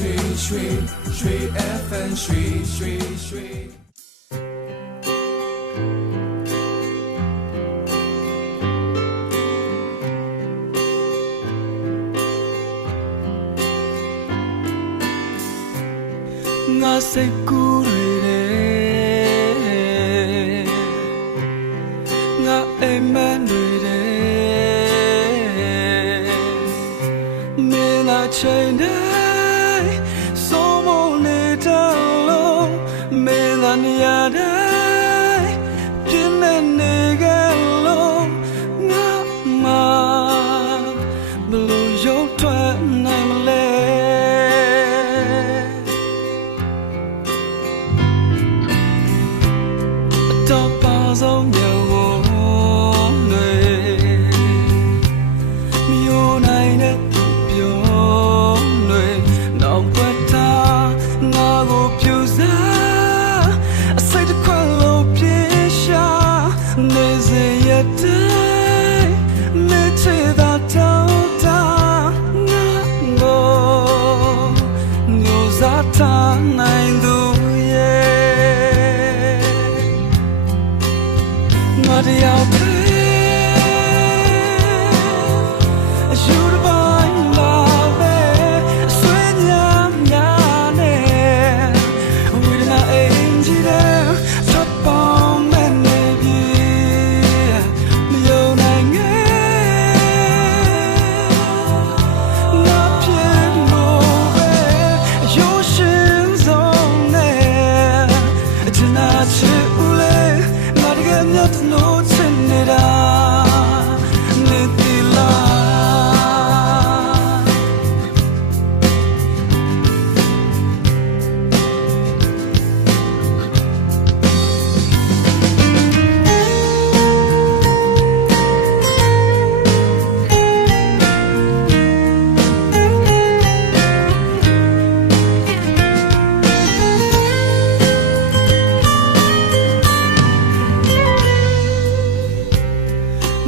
FM ငါစိတ်ကူးတွေငါအိမ်မက်တွေမင်းလာချိန်တိုင်းစိုးမနေတဲ့လုံးမင်းလာနေရတိုင်းပြင်းနေကြလုံးငါမှဘလို့ရုပ်ထွက်နိုင်မလဲတော့ပါဆုံးမြေဝနေမြို့နိုင်တဲ့ပြောနေနောက်ပတ်တာငါကိုပြူစားအစိတ်တစ်ခွက်လို့ပြေရှာနေစေရတဲ့မေချေတာတောင်းတာငါကိုမျိုးစားထားနိုင်သူငါတယောက်တည်းယူရပါလာပဲအဆွေညမ်းများနဲ့ဝိဒနာအင်ဂျီတဲ့သတ်ပေါင်းမဲ့နေပြီမယုံနိုင်ငယ်ငါဖြစ်လို့ပဲရိုးရှင်းဆုံးနဲ့အချနာချစ်ဦးလေငါတကယ်မြတ်လို့ချစ်နေတာနေတိလာ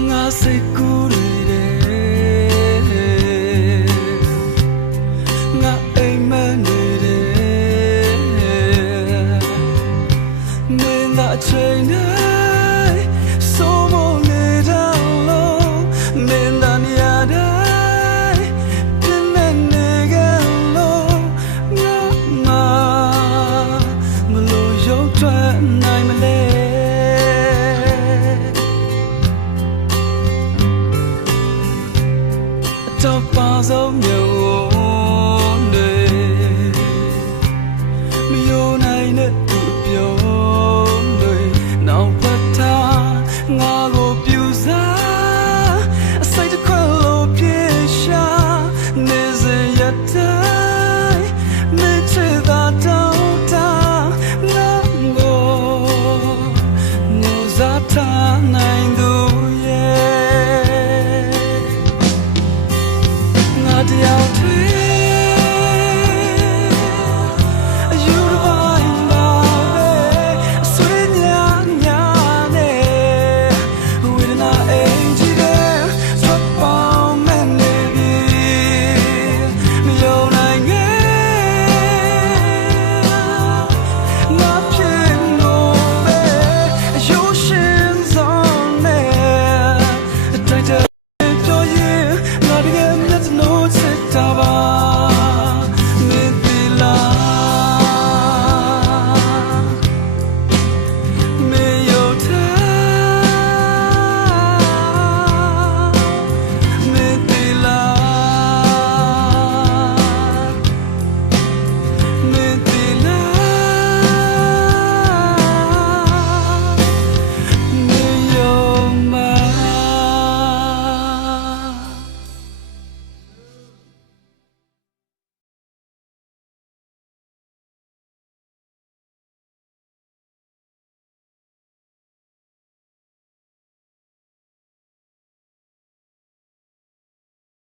ငါစိတ်ကူးတွေငါအိမ်မက်နေမင်းသာချိန်တိုင်းစိုးမနေတဲ့လုံးမင်းသာနေရတိုင်းပြင်းနေကြလုံးငါမှမလို့ရုပ်ထွက်နိုင်မလဲတော့ပါဆုံးမျိုး